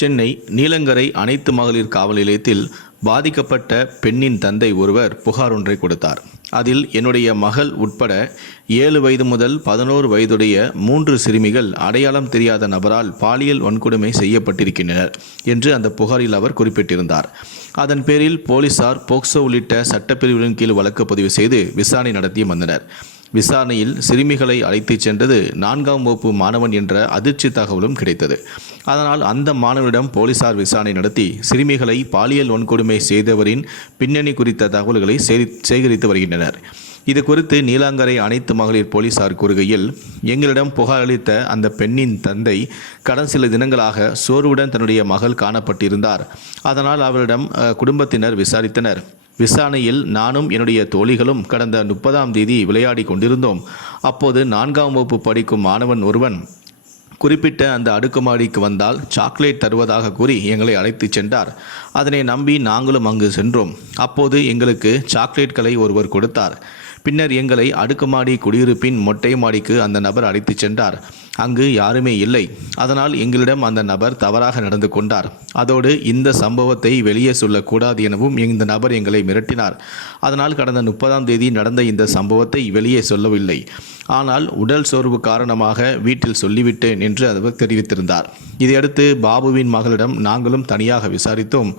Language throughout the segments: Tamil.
சென்னை நீலங்கரை அனைத்து மகளிர் காவல் நிலையத்தில் பாதிக்கப்பட்ட பெண்ணின் தந்தை ஒருவர் புகார் ஒன்றை கொடுத்தார். அதில் என்னுடைய மகள் உட்பட ஏழு வயது முதல் பதினோரு வயதுடைய மூன்று சிறுமிகள் அடையாளம் தெரியாத நபரால் பாலியல் வன்கொடுமை செய்யப்பட்டிருக்கின்றனர் என்று அந்த புகாரில் அவர் குறிப்பிட்டிருந்தார். அதன் பேரில் போலீசார் போக்சோ உள்ளிட்ட சட்டப்பிரிவுகளின் கீழ் வழக்கு பதிவு செய்து விசாரணை நடத்தி வந்தனர். விசாரணையில் சிறுமிகளை அழைத்துச் சென்றது நான்காம் வகுப்பு மாணவன் என்ற அதிர்ச்சி தகவலும் கிடைத்தது. அதனால் அந்த மாணவனிடம் போலீசார் விசாரணை நடத்தி சிறுமிகளை பாலியல் வன்கொடுமை செய்தவரின் பின்னணி குறித்த தகவல்களை சேகரித்து வருகின்றனர். இது குறித்து நீலாங்கரை அனைத்து மகளிர் போலீசார் கூறுகையில் எங்களிடம் புகார் அளித்த அந்த பெண்ணின் தந்தை கடந்த சில தினங்களாக சோர்வுடன் தன்னுடைய மகள் காணப்பட்டிருந்தார். அதனால் அவரிடம் குடும்பத்தினர் விசாரித்தனர். விசாரணையில் நானும் என்னுடைய தோழிகளும் கடந்த முப்பதாம் தேதி விளையாடி கொண்டிருந்தோம். அப்போது நான்காம் வகுப்பு படிக்கும் மாணவன் ஒருவன் குறிப்பிட்ட அந்த அடுக்குமாடிக்கு வந்தால் சாக்லேட் தருவதாக கூறி எங்களை அழைத்துச் சென்றார். அதனை நம்பி நாங்களும் அங்கு சென்றோம். அப்போது எங்களுக்கு சாக்லேட்களை ஒருவர் கொடுத்தார். பின்னர் எங்களை அடுக்குமாடி குடியிருப்பின் மொட்டை மாடிக்கு அந்த நபர் அழைத்துச் சென்றார். அங்கு யாருமே இல்லை. அதனால் எங்களிடம் அந்த நபர் தவறாக நடந்து கொண்டார். அதோடு இந்த சம்பவத்தை வெளியே சொல்லக்கூடாது எனவும் இந்த நபர் எங்களை மிரட்டினார். அதனால் கடந்த முப்பதாம் தேதி நடந்த இந்த சம்பவத்தை வெளியே சொல்லவில்லை. ஆனால் உடல் சோர்வு காரணமாக வீட்டில் சொல்லிவிட்டேன் என்று அவர் தெரிவித்திருந்தார். இதையடுத்து பாபுவின் மகளிடம் நாங்களும் தனியாக விசாரித்தோம்.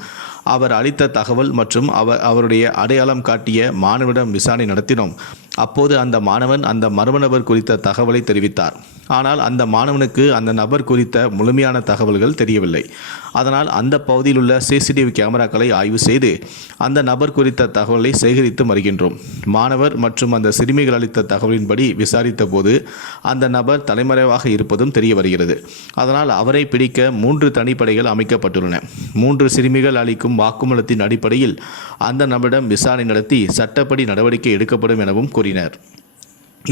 அவர் அளித்த தகவல் மற்றும் அவர் அவருடைய அடையாளம் காட்டிய மாணவனிடம் விசாரணை நடத்தினோம். அப்போது அந்த மாணவன் அந்த மர்ம நபர் குறித்த தகவலை தெரிவித்தார். ஆனால் அந்த மாணவனுக்கு அந்த நபர் குறித்த முழுமையான தகவல்கள் தெரியவில்லை. அதனால் அந்த பகுதியில் உள்ள சிசிடிவி கேமராக்களை ஆய்வு செய்து அந்த நபர் குறித்த தகவலை சேகரித்து வருகின்றோம் மாணவர் மற்றும் அந்த சிறுமிகள் அளித்த தகவலின்படி விசாரித்த போது அந்த நபர் தலைமறைவாக இருப்பதும் தெரிய வருகிறது. அதனால் அவரை பிடிக்க மூன்று தனிப்படைகள் அமைக்கப்பட்டுள்ளன. மூன்று சிறுமிகள் அளிக்கும் வாக்குமூலத்தின் அடிப்படையில் அந்த நபரிடம் விசாரணை நடத்தி சட்டப்படி நடவடிக்கை எடுக்கப்படும் எனவும் கூறினர்.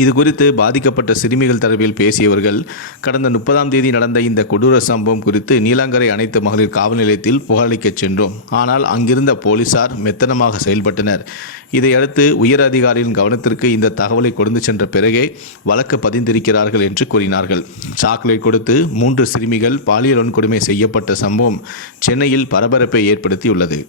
இது குறித்து பாதிக்கப்பட்ட சிறுமிகள் தரப்பில் பேசியவர்கள் கடந்த முப்பதாம் தேதி நடந்த இந்த கொடூர சம்பவம் குறித்து நீலாங்கரை அனைத்து மகளிர் காவல் நிலையத்தில் புகாரளிக்கச் சென்றோம். ஆனால் அங்கிருந்த போலீசார் மெத்தனமாக செயல்பட்டனர். இதையடுத்து உயர் அதிகாரியின் கவனத்திற்கு இந்த தகவலை கொண்டு சென்ற பிறகே வழக்கு பதிந்திருக்கிறார்கள் என்று கூறினார்கள். சாக்லேட் கொடுத்து மூன்று சிறுமிகள் பாலியல் வன்கொடுமை செய்யப்பட்ட சம்பவம் சென்னையில் பரபரப்பை ஏற்படுத்தியுள்ளது.